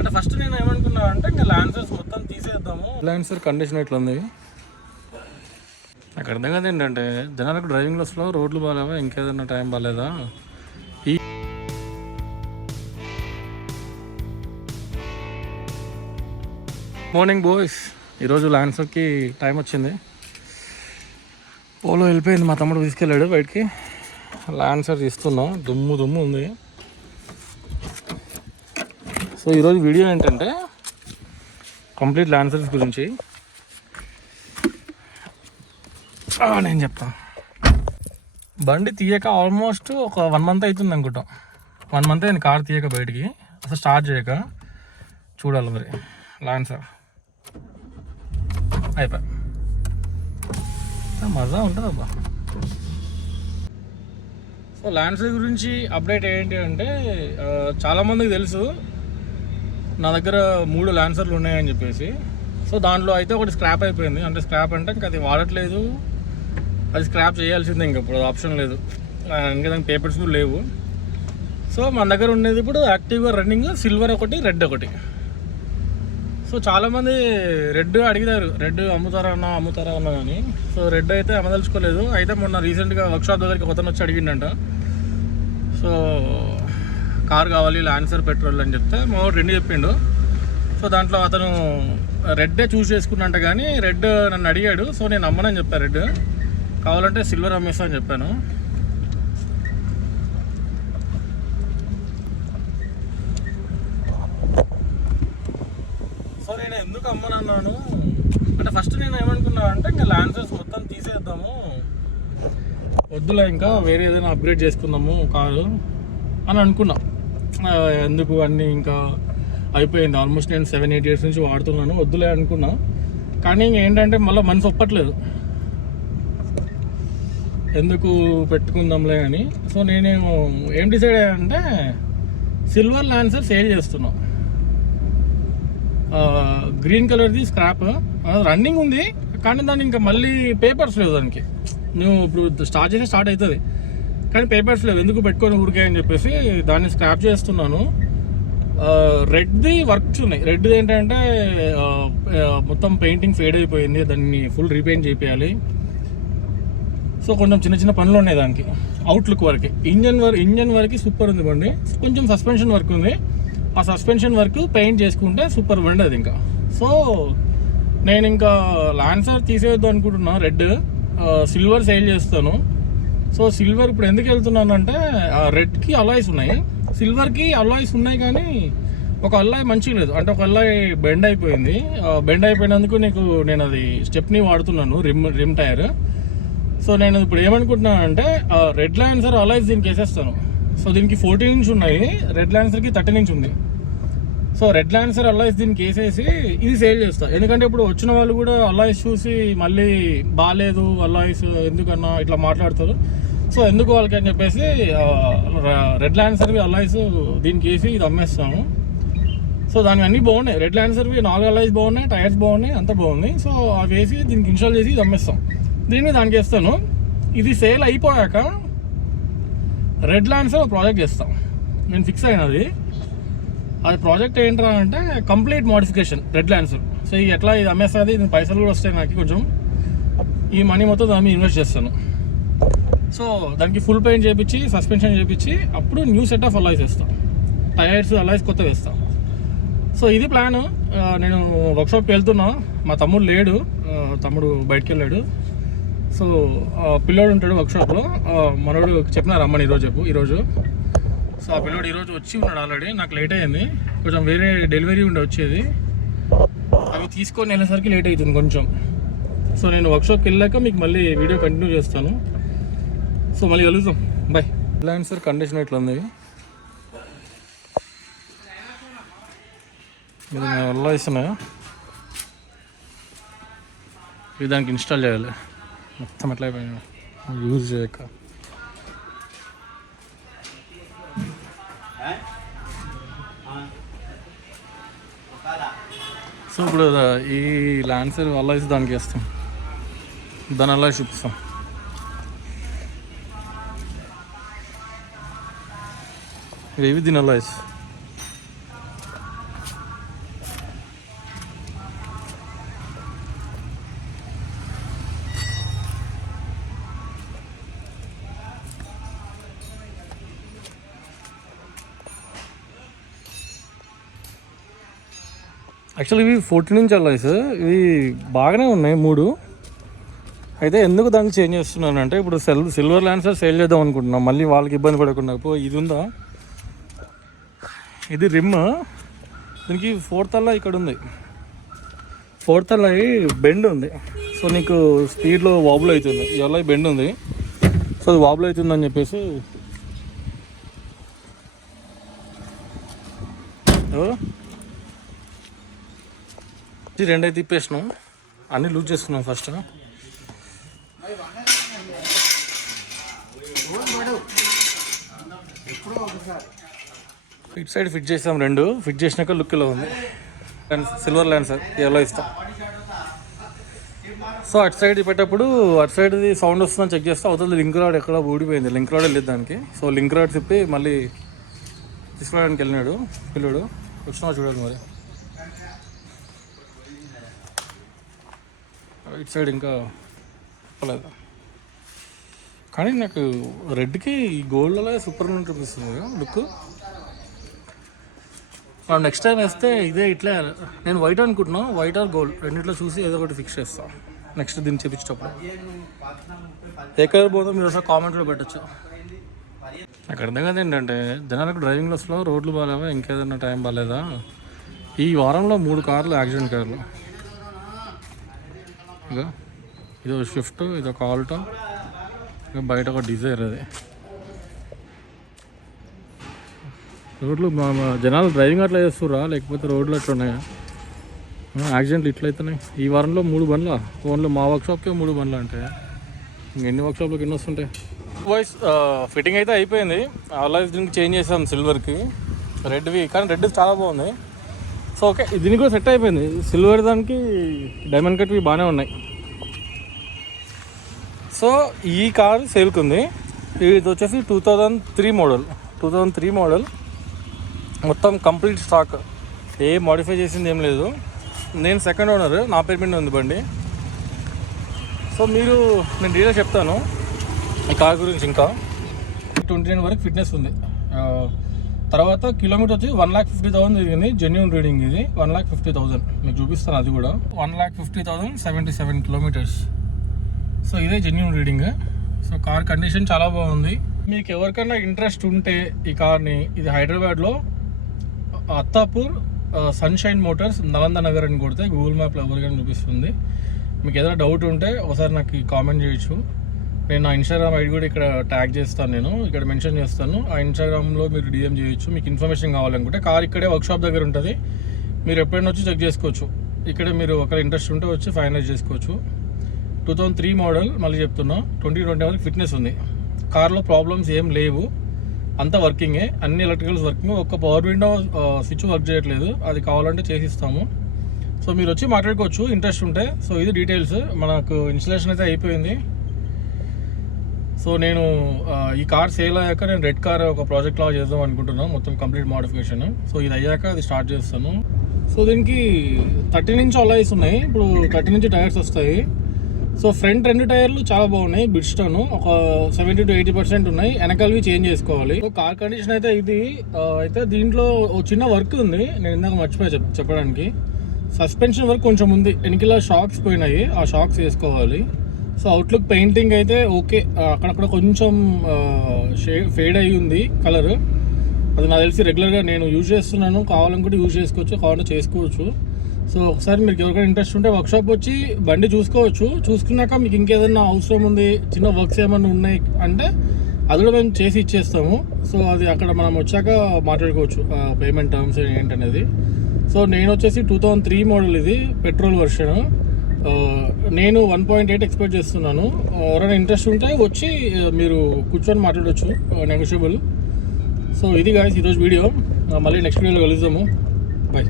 అంటే ఫస్ట్ నేను ఏమనుకున్నా అంటే ఇంకా లాన్సర్స్ మొత్తం తీసేద్దాము. లాన్సర్ కండిషన్ ఎట్లా ఉంది నాకు అర్థం కాదు. ఏంటంటే జనాలకు డ్రైవింగ్లో స్లో, రోడ్లు బాగాలేవా, ఇంకేదన్నా టైం బాగాలేదా? ఈ మార్నింగ్ బాయ్స్, ఈరోజు లాన్సర్కి టైం వచ్చింది. పోలో వెళ్ళిపోయింది, మా తమ్ముడు తీసుకెళ్ళాడు బయటికి. లాన్సర్ తీస్తున్నాం, దుమ్ము ఉంది. సో ఈరోజు వీడియో ఏంటంటే కంప్లీట్ లాన్సర్స్ గురించి నేను చెప్తాను. బండి తీయక ఆల్మోస్ట్ ఒక 1 month అవుతుంది అనుకుంటాం. 1 month అయింది కార్ తీయక బయటికి, అసలు స్టార్ట్ చేయక. చూడాలి మరి లాన్సర్ అయిపోయి మజా ఉంటుంది అబ్బా. సో లాన్సర్ గురించి అప్డేట్ ఏంటి అంటే చాలామందికి తెలుసు నా దగ్గర 3 లాన్సర్లు ఉన్నాయని చెప్పేసి. సో దాంట్లో అయితే ఒకటి స్క్రాప్ అయిపోయింది. అంటే స్క్రాప్ అంటే ఇంకా అది వాడట్లేదు, అది స్క్రాప్ చేయాల్సిందే, ఇంకా ఇప్పుడు ఆప్షన్ లేదు, ఇంకా దానికి పేపర్స్ కూడా లేవు. సో మన దగ్గర ఉండేది ఇప్పుడు యాక్టివ్గా రన్నింగ్ సిల్వర్ ఒకటి, రెడ్ ఒకటి. సో చాలామంది రెడ్ అడిగినారు, రెడ్ అమ్ముతారా అన్న అని. సో రెడ్ అయితే అమ్మదలుచుకోలేదు. అయితే మొన్న రీసెంట్గా వర్క్షాప్ దగ్గరికి ఒకతను వచ్చి అడిగిండంట. సో కార్ కావాలి లాన్సర్ పెట్రోల్ అని చెప్తే మా వాడు 2 చెప్పిండు. సో దాంట్లో అతను రెడ్డే చూస్ చేసుకున్నంట, కానీ రెడ్ నన్ను అడిగాడు. సో నేను అమ్మనని చెప్పాను, రెడ్ కావాలంటే సిల్వర్ అమ్మేస్తా అని చెప్పాను. సో నేను ఎందుకు అమ్మనన్నాను అంటే ఫస్ట్ నేను ఏమనుకున్నా అంటే ఇంకా లాన్సర్స్ మొత్తం తీసేద్దాము, వద్దులే ఇంకా వేరే ఏదైనా అప్గ్రేడ్ చేసుకుందాము కారు అని అనుకున్నా. ఎందుకు అన్నీ ఇంకా అయిపోయింది, ఆల్మోస్ట్ నేను 7-8 years నుంచి వాడుతున్నాను, వద్దులే అనుకున్నా. కానీ ఏంటంటే మళ్ళీ మనసు ఒప్పట్లేదు, ఎందుకు పెట్టుకుందాంలే అని. సో నేను ఏం డిసైడ్ అయ్యానంటే సిల్వర్ లాన్సర్ సేల్ చేస్తున్నా. గ్రీన్ కలర్ది స్క్రాప్, రన్నింగ్ ఉంది కానీ దాన్ని ఇంకా మళ్ళీ పేపర్స్ లేవు దానికి. నువ్వు ఇప్పుడు స్టార్ట్ చేస్తే స్టార్ట్ అవుతుంది కానీ పేపర్స్ లేవు, ఎందుకు పెట్టుకొని ఊరికే అని చెప్పేసి దాన్ని స్క్రాప్ చేస్తున్నాను. రెడ్ది వర్క్స్ ఉన్నాయి. రెడ్ది ఏంటంటే మొత్తం పెయింటింగ్ ఫేడ్ అయిపోయింది, దాన్ని ఫుల్ రీపెయింట్ చేయాలి. సో కొంచెం చిన్న పనులు ఉన్నాయి దానికి, అవుట్లుక్ వరకు. ఇంజన్ వరకు సూపర్ ఉంది బండి, కొంచెం సస్పెన్షన్ వర్క్ ఉంది. ఆ సస్పెన్షన్ వర్క్ పెయింట్ చేసుకుంటే సూపర్ బండి అది ఇంకా. సో నేను ఇంకా లాన్సర్ తీసేయద్దు అనుకుంటున్నా, రెడ్. సిల్వర్ సేల్ చేస్తాను. సో సిల్వర్ ఇప్పుడు ఎందుకు వెళ్తున్నానంటే రెడ్కి అలాయ్స్ ఉన్నాయి, సిల్వర్కి అలాయ్స్ ఉన్నాయి, కానీ ఒక అల్లాయ్ మంచిగా లేదు. అంటే ఒక అల్లాయ్ బెండ్ అయిపోయింది. బెండ్ అయిపోయినందుకు నేను అది స్టెప్ని వాడుతున్నాను, రిమ్ టైర్. సో నేను ఇప్పుడు ఏమనుకుంటున్నాను అంటే రెడ్ లాన్సర్ అలాయ్స్ దీనికి వేసేస్తాను. సో దీనికి 14 inch ఉన్నాయి, రెడ్ లాన్సర్కి 13 inch ఉంది. సో రెడ్ లాన్సర్ అలాయ్స్ దీనికి వేసేసి ఇది సేల్ చేస్తాను. ఎందుకంటే ఇప్పుడు వచ్చిన వాళ్ళు కూడా అలాయ్స్ చూసి మళ్ళీ బాగాలేదు అలాయ్స్ ఎందుకన్నా ఇట్లా మాట్లాడతారు. సో ఎందుకు వాళ్ళకి అని చెప్పేసి రెడ్ లాన్సర్వి అలాయ్స్ దీనికి వేసి ఇది అమ్మేస్తాము. సో దానికి అన్నీ బాగున్నాయి, రెడ్ లాన్సర్వి 4 అలాయ్స్ బాగున్నాయి, టైర్స్ బాగున్నాయి, అంతా బాగుంది. సో అవి వేసి దీనికి ఇన్స్టాల్ చేసి ఇది అమ్మేస్తాం. దీన్ని దానికి వేస్తాను. ఇది సేల్ అయిపోయాక రెడ్ లాన్సర్ ప్రాజెక్ట్ చేస్తాం. నేను ఫిక్స్ అయినది అది ప్రాజెక్ట్ ఏంట్రా అంటే complete modification red lancer. So ఎట్లా ఇది అమ్మేస్తుంది, ఇది పైసలు కూడా వస్తాయి నాకు, కొంచెం ఈ మనీ మొత్తం దాన్ని ఇన్వెస్ట్ చేస్తాను. సో దానికి ఫుల్ పెయింట్ చేయించి సస్పెన్షన్ చేయించి అప్పుడు న్యూ సెట్ ఆఫ్ అలాయ్స్ వేస్తాం, టైర్స్ అలాయ్స్ కొత్త వేస్తాం. సో ఇది ప్లాన్. నేను వర్క్షాప్కి వెళ్తున్నా, మా తమ్ముడు లేడు, తమ్ముడు బయటకు వెళ్ళాడు. సో పిల్లోడు ఉంటాడు వర్క్షాప్లో, మనోడు చెప్పినారు రమ్మని ఈరోజు. సో ఆ పిల్లోడు ఈరోజు వచ్చి ఉన్నాడు ఆల్రెడీ. నాకు లేట్ అయ్యింది, కొంచెం వేరే డెలివరీ ఉండే వచ్చేది, అవి తీసుకొని వెళ్ళేసరికి లేట్ అవుతుంది కొంచెం. సో నేను వర్క్షాప్కి వెళ్ళాక మీకు మళ్ళీ వీడియో కంటిన్యూ చేస్తాను. సో మళ్ళీ కలుద్దాం, బాయ్. లాన్సర్ కండిషన్ ఎట్లా ఉంది ఎలా ఇస్తున్నాయా, ఇది దానికి ఇన్స్టాల్ చేయాలి. మొత్తం ఎట్లా అయిపోయినా యూజ్ చేయక. సో ఇప్పుడు ఈ లాన్సర్ అలాయ్స్ దానికి వేస్తాం, దాని అలాయ్స్ చూపిస్తాం. ఇవి దీని అలాయ్స్. యాక్చువల్లీ ఇవి 14 ఇంచ్ అలాయ్స్, ఇవి బాగానే ఉన్నాయి 3. అయితే ఎందుకు దానికి చేంజ్ చేస్తున్నానంటే ఇప్పుడు సిల్వర్ ల్యాన్సర్ సేల్ చేద్దాం అనుకుంటున్నాం, మళ్ళీ వాళ్ళకి ఇబ్బంది పడకుండా. ఇప్పుడు ఇది ఉందా, ఇది రిమ్, దీనికి 4th అలా ఇక్కడ ఉంది, 4th అలా బెండ్ ఉంది. సో నీకు స్పీడ్లో వాబుల్ అవుతుంది, ఇవాళ బెండ్ ఉంది, సో అది వాబుల్ అవుతుందని చెప్పేసి ఇది 2 అయితే తిప్పేసినాం, అన్నీ లూజ్ చేసుకున్నాం ఫస్ట్. ఇటు సైడ్ ఫిట్ చేసాం, 2 ఫిట్ చేసినాక లుక్ ఇలా ఉంది. సిల్వర్ ల్యాన్సర్ ఎలా ఇస్తాం. సో అటు సైడ్ పెట్టేటప్పుడు అటు సైడ్ది సౌండ్ వస్తుందని చెక్ చేస్తే అవతల లింక్ రాడ్ ఎక్కడ ఊడిపోయింది, లింక్ రాడ్ వెళ్ళేది దానికి. సో లింక్ రాడ్ తిప్పి మళ్ళీ తీసుకురావడానికి వెళ్ళినాడు పిల్లడు, వచ్చినా చూడాలి మరి. ఇటు సైడ్ ఇంకా చెప్పలేదు, కానీ నాకు రెడ్కి ఈ గోల్డ్లో సూపర్ అనిపిస్తుంది లుక్. మనం నెక్స్ట్ టైం వేస్తే ఇదే ఇట్లా, నేను వైట్ అనుకుంటున్నాను, వైట్ ఆర్ గోల్డ్ రెండిట్లో చూసి ఏదో ఒకటి ఫిక్స్ చేస్తాను నెక్స్ట్ దీన్ని చేపించేటప్పుడు. ఏ కలర్ పోతుందో మీరు ఒకసారి కామెంట్లో పెట్టచ్చు. నాకు అర్థం కాదు ఏంటంటే జనాలకు డ్రైవింగ్ లెస్లో రోడ్లు బాగాలేవా, ఇంకేదైనా టైం బాగాలేదా. ఈ వారంలో 3 కార్లు యాక్సిడెంట్ కార్లు, ఇంకా ఇదో స్విఫ్ట్, ఇదో ఆల్టో, ఇంకా బయట ఒక డిజైర్. అది రోడ్లు జనాలు డ్రైవింగ్ అట్లా చేస్తుర్రా లేకపోతే రోడ్లు అట్లా ఉన్నాయా, యాక్సిడెంట్లు ఇట్లయితున్నాయి. ఈ వారంలో 3 బండ్ల, ఓన్లీ మా వర్క్షాప్కే 3 బండ్లు అంటే ఇంకెన్ని వర్క్షాప్లోకి ఎన్ని వస్తుంటాయి. వాయిస్ ఫిట్టింగ్ అయితే అయిపోయింది, అలాగే దీనికి చేంజ్ చేసాం సిల్వర్కి, రెడ్వి, కానీ రెడ్ చాలా బాగుంది. సో ఓకే, దీనికి కూడా సెట్ అయిపోయింది. సిల్వర్ దానికి డైమండ్ కట్వి బాగానే ఉన్నాయి. సో ఈ కార్ సేల్కి ఉంది, ఇది వచ్చేసి 2003 మోడల్, మొత్తం కంప్లీట్ స్టాక్, ఏ మోడిఫై చేసింది ఏం లేదు. నేను సెకండ్ ఓనర్, నా పేరు మీద ఉంది బండి. సో నేను డీటెయిల్స్ చెప్తాను ఈ కార్ గురించి. ఇంకా 29 వరకు ఫిట్నెస్ ఉంది. తర్వాత కిలోమీటర్ వచ్చి 1,50,000 తిరిగింది, జెన్యూన్ రీడింగ్ ఇది. 1,50,000 మీకు చూపిస్తాను, అది కూడా 1,50,077 కిలోమీటర్స్. సో ఇదే genuine reading. So car condition చాలా బాగుంది. మీకు ఎవరికైనా ఇంట్రెస్ట్ ఉంటే ఈ కార్ని, ఇది హైదరాబాద్లో అత్తాపూర్ సన్షైన్ మోటార్స్ నలంద నగర్ అని కొడితే గూగుల్ మ్యాప్లో ఎవరికైనా చూపిస్తుంది. మీకు ఏదైనా డౌట్ ఉంటే ఒకసారి నాకు కామెంట్ చేయొచ్చు. నేను నా ఇన్స్టాగ్రామ్ ఐడి కూడా ఇక్కడ ట్యాగ్ చేస్తాను, నేను ఇక్కడ మెన్షన్ చేస్తాను. ఆ ఇన్స్టాగ్రామ్లో మీరు డిఎం చేయొచ్చు మీకు ఇన్ఫర్మేషన్ కావాలనుకుంటే. కార్ ఇక్కడే వర్క్షాప్ దగ్గర ఉంటుంది, మీరు ఎప్పుడైనా వచ్చి చెక్ చేసుకోవచ్చు. ఇక్కడే మీరు ఒకవేళ ఇంట్రెస్ట్ ఉంటే వచ్చి ఫైనలైజ్ చేసుకోవచ్చు. 2003 మోడల్, మళ్ళీ చెప్తున్నా, 2020 వరకు ఫిట్నెస్ ఉంది. కార్లో ప్రాబ్లమ్స్ ఏం లేవు, అంతా వర్కింగే, అన్ని ఎలక్ట్రికల్స్ వర్కింగ్. ఒక్క పవర్ విండో స్విచ్ వర్క్ చేయట్లేదు, అది కావాలంటే చేసిస్తాము. సో మీరు వచ్చి మాట్లాడుకోవచ్చు ఇంట్రెస్ట్ ఉంటే. సో ఇది డీటెయిల్స్, మనకు ఇన్స్టలేషన్ అయితే అయిపోయింది. సో నేను ఈ కార్ సేల్ అయ్యాక నేను రెడ్ కార్ ఒక ప్రాజెక్ట్ లాగా చేద్దాం అనుకుంటున్నాను, మొత్తం కంప్లీట్ మోడిఫికేషన్. సో ఇది అయ్యాక అది స్టార్ట్ చేస్తాను. సో దీనికి 13 ఇంచ్ అలాయ్స్ ఉన్నాయి, ఇప్పుడు 13 ఇంచ్ టైర్స్ వస్తాయి. సో ఫ్రంట్ 2 టైర్లు చాలా బాగున్నాయి, బిడ్స్టోన్ ఒక 70 to 80% ఉన్నాయి, వెనకాలవి చేంజ్ చేసుకోవాలి. సో కార్ కండిషన్ అయితే ఇది. అయితే దీంట్లో ఒక చిన్న వర్క్ ఉంది, నేను ఇందాక మర్చిపోయా చెప్పడానికి. సస్పెన్షన్ వర్క్ కొంచెం ఉంది, వెనకాల షాక్స్ పోయినాయి, ఆ షాక్స్ వేసుకోవాలి. సో అవుట్లుక్ పెయింటింగ్ అయితే ఓకే, అక్కడక్కడ కొంచెం ఫేడ్ అయ్యి ఉంది కలర్, అది నాకు తెలిసి రెగ్యులర్గా నేను యూజ్ చేస్తున్నాను, కావాలనుకుంటే యూజ్ చేసుకోవచ్చు, కావాలంటే చేసుకోవచ్చు. సో ఒకసారి మీకు ఎవరికైనా ఇంట్రెస్ట్ ఉంటే వర్క్షాప్ వచ్చి బండి చూసుకోవచ్చు. చూసుకున్నాక మీకు ఇంకేదైనా అవసరం ఉంది, చిన్న వర్క్స్ ఏమైనా ఉన్నాయి అంటే అది కూడా మేము చేసి ఇచ్చేస్తాము. సో అది అక్కడ మనం వచ్చాక మాట్లాడుకోవచ్చు పేమెంట్ టర్మ్స్ ఏంటనేది. సో నేను వచ్చేసి 2003 మోడల్, ఇది పెట్రోల్ వర్షన్. నేను 1.8 ఎక్స్పెక్ట్ చేస్తున్నాను. ఎవరైనా ఇంట్రెస్ట్ ఉంటే వచ్చి మీరు కూర్చొని మాట్లాడవచ్చు, నెగోషియబుల్. సో ఇది గాయ్స్ ఈరోజు వీడియో, మళ్ళీ నెక్స్ట్ వీడియోలో కలుద్దాము. బాయ్.